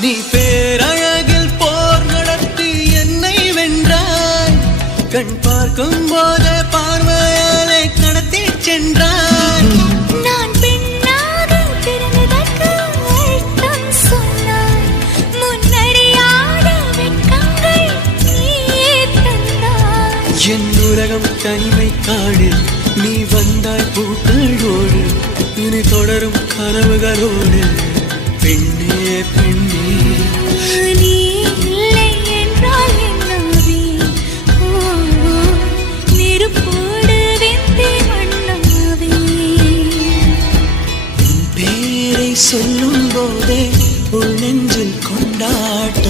நீ பேரழகில் போர் நடத்தி என்னை வென்றாய். கண் பார்க்கும் போதே பார்வையாலே கடத்தி சென்றாய். நான் பெண்ணாக பிறந்ததற்கு அர்த்தம் சொன்னாய். முன்னறியாத வெட்கங்கள் நீயே தந்தாய். என் உலகம் தனிமை காடு. நீ வந்தாய் பூக்களோடு. இனி தொடரும் கனவுகளோடு. பெண்ணே பெண்ணே நீ இல்லை என்றால் என்னாவே? நெருப்போடு வெந்தே மண்ணாவே. உன் பேரை சொல்லும் போதே உள் நெஞ்சில் கொண்டாட்டம்.